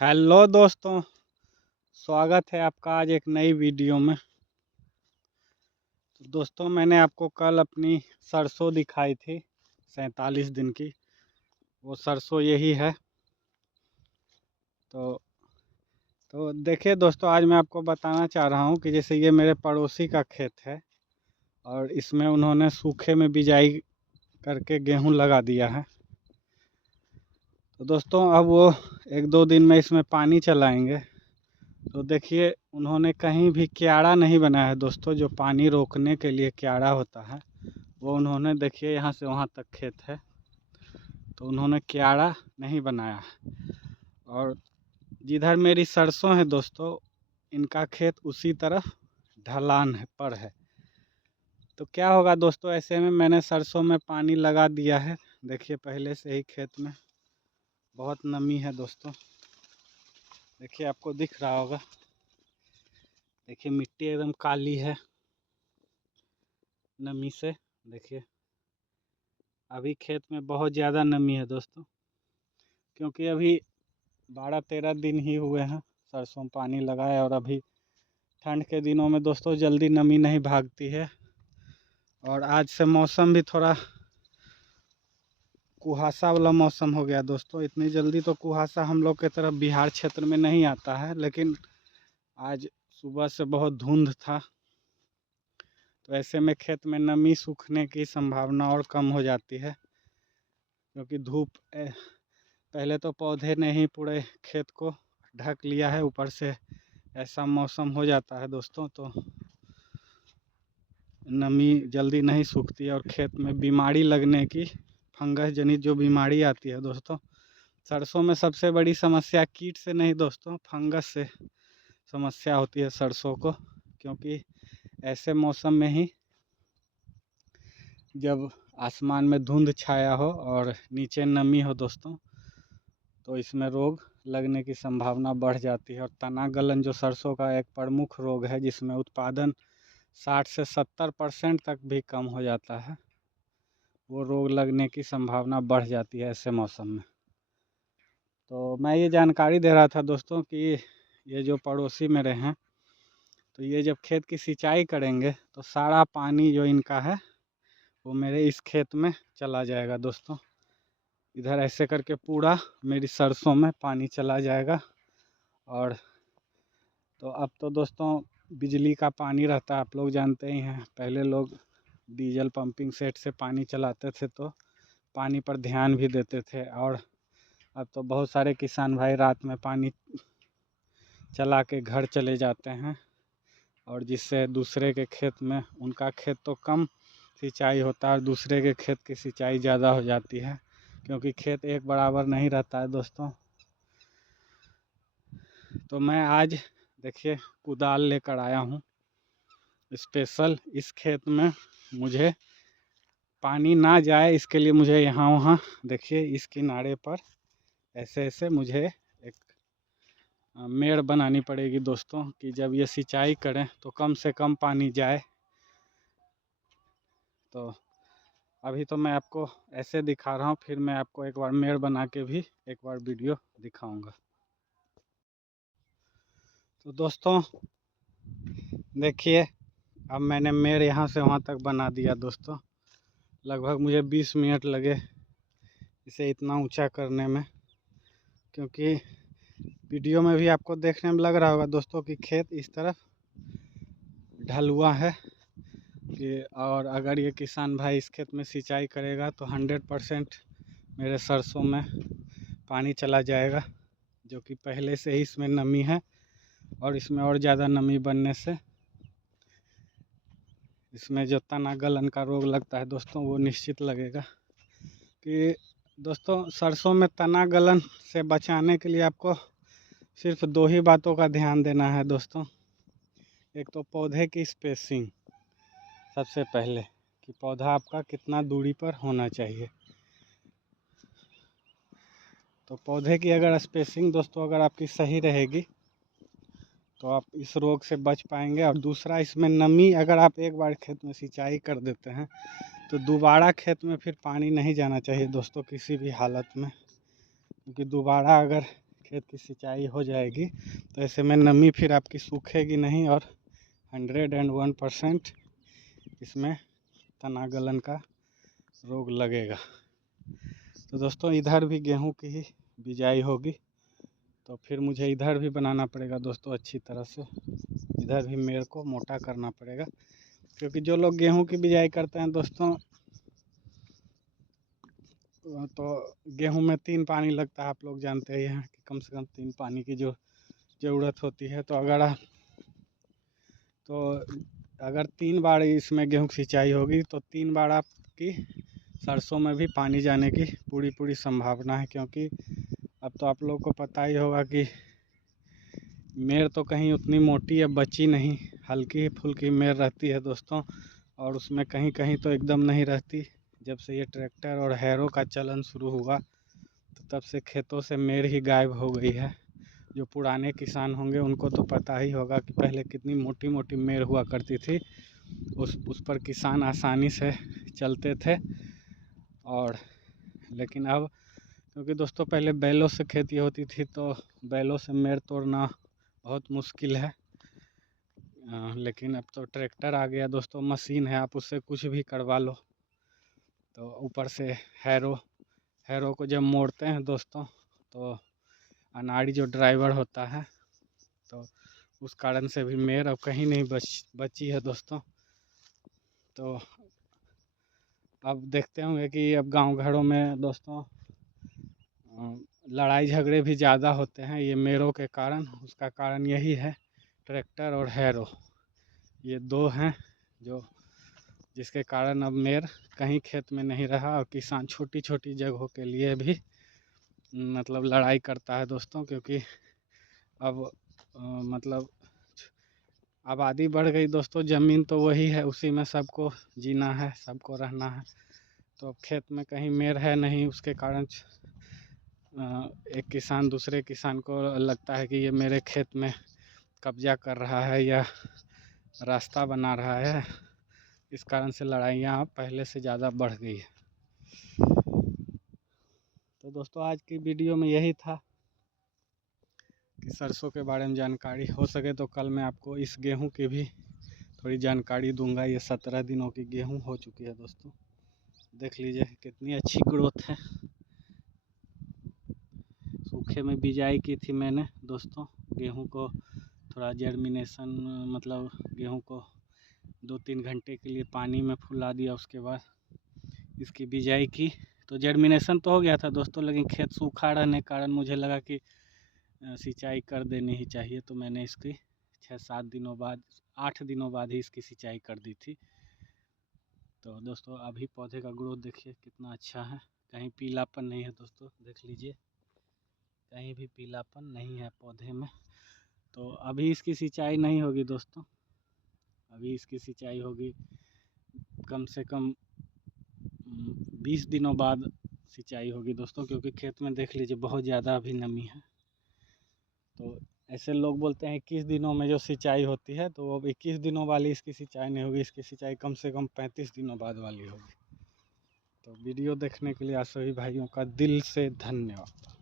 Hello दोस्तों, स्वागत है आपका आज एक नई वीडियो में। तो दोस्तों, मैंने आपको कल अपनी सरसों दिखाई थी 47 दिन की। वो सरसों यही है। तो देखिए दोस्तों, आज मैं आपको बताना चाह रहा हूँ कि जैसे ये मेरे पड़ोसी का खेत है और इसमें उन्होंने सूखे में बिजाई करके गेहूँ लगा दिया है। तो दोस्तों, अब वो 1-2 दिन में इसमें पानी चलाएंगे। तो देखिए, उन्होंने कहीं भी क्यारा नहीं बनाया है दोस्तों। जो पानी रोकने के लिए क्यारा होता है वो उन्होंने, देखिए यहाँ से वहाँ तक खेत है, तो उन्होंने क्यारा नहीं बनाया है। और जिधर मेरी सरसों है दोस्तों, इनका खेत उसी तरफ ढलान पर है। तो क्या होगा दोस्तों, ऐसे में मैंने सरसों में पानी लगा दिया है। देखिए, पहले से ही खेत में बहुत नमी है दोस्तों। देखिए, आपको दिख रहा होगा। देखिए, मिट्टी एकदम काली है नमी से। देखिए, अभी खेत में बहुत ज़्यादा नमी है दोस्तों, क्योंकि अभी 12-13 दिन ही हुए हैं सरसों में पानी लगाए। और अभी ठंड के दिनों में दोस्तों जल्दी नमी नहीं भागती है। और आज से मौसम भी थोड़ा कुहासा वाला मौसम हो गया दोस्तों। इतनी जल्दी तो कुहासा हम लोग के तरफ बिहार क्षेत्र में नहीं आता है, लेकिन आज सुबह से बहुत धुंध था। तो ऐसे में खेत में नमी सूखने की संभावना और कम हो जाती है, क्योंकि धूप पहले तो पौधे ने ही पूरे खेत को ढक लिया है। ऊपर से ऐसा मौसम हो जाता है दोस्तों, तो नमी जल्दी नहीं सूखती है और खेत में बीमारी लगने की, फंगस जनित जो बीमारी आती है दोस्तों। सरसों में सबसे बड़ी समस्या कीट से नहीं दोस्तों, फंगस से समस्या होती है सरसों को। क्योंकि ऐसे मौसम में ही, जब आसमान में धुंध छाया हो और नीचे नमी हो दोस्तों, तो इसमें रोग लगने की संभावना बढ़ जाती है। और तना गलन जो सरसों का एक प्रमुख रोग है, जिसमें उत्पादन 60 से 70% तक भी कम हो जाता है, वो रोग लगने की संभावना बढ़ जाती है ऐसे मौसम में। तो मैं ये जानकारी दे रहा था दोस्तों कि ये जो पड़ोसी मेरे हैं, तो ये जब खेत की सिंचाई करेंगे तो सारा पानी जो इनका है वो मेरे इस खेत में चला जाएगा दोस्तों। इधर ऐसे करके पूरा मेरी सरसों में पानी चला जाएगा। और तो अब तो दोस्तों बिजली का पानी रहता है, आप लोग जानते ही हैं। पहले लोग डीजल पंपिंग सेट से पानी चलाते थे, तो पानी पर ध्यान भी देते थे। और अब तो बहुत सारे किसान भाई रात में पानी चला के घर चले जाते हैं, और जिससे दूसरे के खेत में, उनका खेत तो कम सिंचाई होता है और दूसरे के खेत की सिंचाई ज़्यादा हो जाती है, क्योंकि खेत एक बराबर नहीं रहता है दोस्तों। तो मैं आज देखिए कुदाल लेकर आया हूँ स्पेशल। इस खेत में मुझे पानी ना जाए इसके लिए मुझे यहाँ वहाँ, देखिए इस किनारे पर ऐसे ऐसे मुझे एक मेड़ बनानी पड़ेगी दोस्तों, कि जब ये सिंचाई करें तो कम से कम पानी जाए। तो अभी तो मैं आपको ऐसे दिखा रहा हूँ, फिर मैं आपको एक बार मेड़ बना के भी एक बार वीडियो दिखाऊंगा। तो दोस्तों देखिए, अब मैंने मेड़ यहाँ से वहाँ तक बना दिया दोस्तों। लगभग मुझे 20 मिनट लगे इसे इतना ऊंचा करने में, क्योंकि वीडियो में भी आपको देखने में लग रहा होगा दोस्तों कि खेत इस तरफ ढलुआ है। कि और अगर ये किसान भाई इस खेत में सिंचाई करेगा तो 100% मेरे सरसों में पानी चला जाएगा, जो कि पहले से ही इसमें नमी है। और इसमें और ज़्यादा नमी बनने से इसमें जो तना गलन का रोग लगता है दोस्तों, वो निश्चित लगेगा। कि दोस्तों सरसों में तना गलन से बचाने के लिए आपको सिर्फ 2 ही बातों का ध्यान देना है दोस्तों। एक तो पौधे की स्पेसिंग, सबसे पहले कि पौधा आपका कितना दूरी पर होना चाहिए। तो पौधे की अगर स्पेसिंग दोस्तों अगर आपकी सही रहेगी तो आप इस रोग से बच पाएंगे। और दूसरा, इसमें नमी, अगर आप एक बार खेत में सिंचाई कर देते हैं तो दोबारा खेत में फिर पानी नहीं जाना चाहिए दोस्तों किसी भी हालत में। क्योंकि दोबारा अगर खेत की सिंचाई हो जाएगी तो ऐसे में नमी फिर आपकी सूखेगी नहीं और 101% इसमें तना गलन का रोग लगेगा। तो दोस्तों इधर भी गेहूं की ही बिजाई होगी, तो फिर मुझे इधर भी बनाना पड़ेगा दोस्तों अच्छी तरह से। इधर भी मेड़ को मोटा करना पड़ेगा, क्योंकि जो लोग गेहूं की बिजाई करते हैं दोस्तों, तो गेहूं में 3 पानी लगता है। आप लोग जानते ही हैं कि कम से कम 3 पानी की जो ज़रूरत होती है। तो अगर 3 बार इसमें गेहूं की सिंचाई होगी तो 3 बार आपकी सरसों में भी पानी जाने की पूरी संभावना है। क्योंकि अब तो आप लोग को पता ही होगा कि मेड़ तो कहीं उतनी मोटी अब बची नहीं, हल्की फुल्की मेड़ रहती है दोस्तों, और उसमें कहीं कहीं तो एकदम नहीं रहती। जब से ये ट्रैक्टर और हैरो का चलन शुरू हुआ तो तब से खेतों से मेड़ ही गायब हो गई है। जो पुराने किसान होंगे उनको तो पता ही होगा कि पहले कितनी मोटी मोटी मेड़ हुआ करती थी, उस पर किसान आसानी से चलते थे। और लेकिन अब, क्योंकि दोस्तों पहले बैलों से खेती होती थी तो बैलों से मेड़ तोड़ना बहुत मुश्किल है। लेकिन अब तो ट्रैक्टर आ गया दोस्तों, मशीन है, आप उससे कुछ भी करवा लो। तो ऊपर से हैरो को जब मोड़ते हैं दोस्तों, तो अनाड़ी जो ड्राइवर होता है, तो उस कारण से भी मेड़ अब कहीं नहीं बची है दोस्तों। तो अब देखते होंगे कि अब गांव घरों में दोस्तों लड़ाई झगड़े भी ज़्यादा होते हैं ये मेड़ों के कारण। उसका कारण यही है, ट्रैक्टर और हैरो, ये 2 हैं जिसके कारण अब मेड़ कहीं खेत में नहीं रहा। और किसान छोटी छोटी जगहों के लिए भी मतलब लड़ाई करता है दोस्तों, क्योंकि अब मतलब आबादी बढ़ गई दोस्तों, ज़मीन तो वही है, उसी में सबको जीना है, सबको रहना है। तो अब खेत में कहीं मेड़ है नहीं, उसके कारण एक किसान दूसरे किसान को लगता है कि ये मेरे खेत में कब्जा कर रहा है या रास्ता बना रहा है। इस कारण से लड़ाइयाँ पहले से ज़्यादा बढ़ गई है। तो दोस्तों आज की वीडियो में यही था कि सरसों के बारे में जानकारी। हो सके तो कल मैं आपको इस गेहूं की भी थोड़ी जानकारी दूंगा। ये 17 दिनों की गेहूं हो चुकी है दोस्तों, देख लीजिए कितनी अच्छी ग्रोथ है। सूखे में बिजाई की थी मैंने दोस्तों, गेहूं को थोड़ा जर्मिनेशन, मतलब गेहूं को 2-3 घंटे के लिए पानी में फुला दिया, उसके बाद इसकी बिजाई की। तो जर्मिनेशन तो हो गया था दोस्तों, लेकिन खेत सूखा रहने के कारण मुझे लगा कि सिंचाई कर देनी ही चाहिए। तो मैंने इसकी 6-7 दिनों बाद, 8 दिनों बाद ही इसकी सिंचाई कर दी थी। तो दोस्तों अभी पौधे का ग्रोथ देखिए कितना अच्छा है, कहीं पीलापन नहीं है दोस्तों, देख लीजिए कहीं भी पीलापन नहीं है पौधे में। तो अभी इसकी सिंचाई नहीं होगी दोस्तों, अभी इसकी सिंचाई होगी कम से कम 20 दिनों बाद सिंचाई होगी दोस्तों, क्योंकि खेत में देख लीजिए बहुत ज़्यादा अभी नमी है। तो ऐसे लोग बोलते हैं 21 दिनों में जो सिंचाई होती है, तो वो 21 दिनों वाली इसकी सिंचाई नहीं होगी, इसकी सिंचाई कम से कम 35 दिनों बाद वाली होगी। तो वीडियो देखने के लिए आप सभी भाइयों का दिल से धन्यवाद।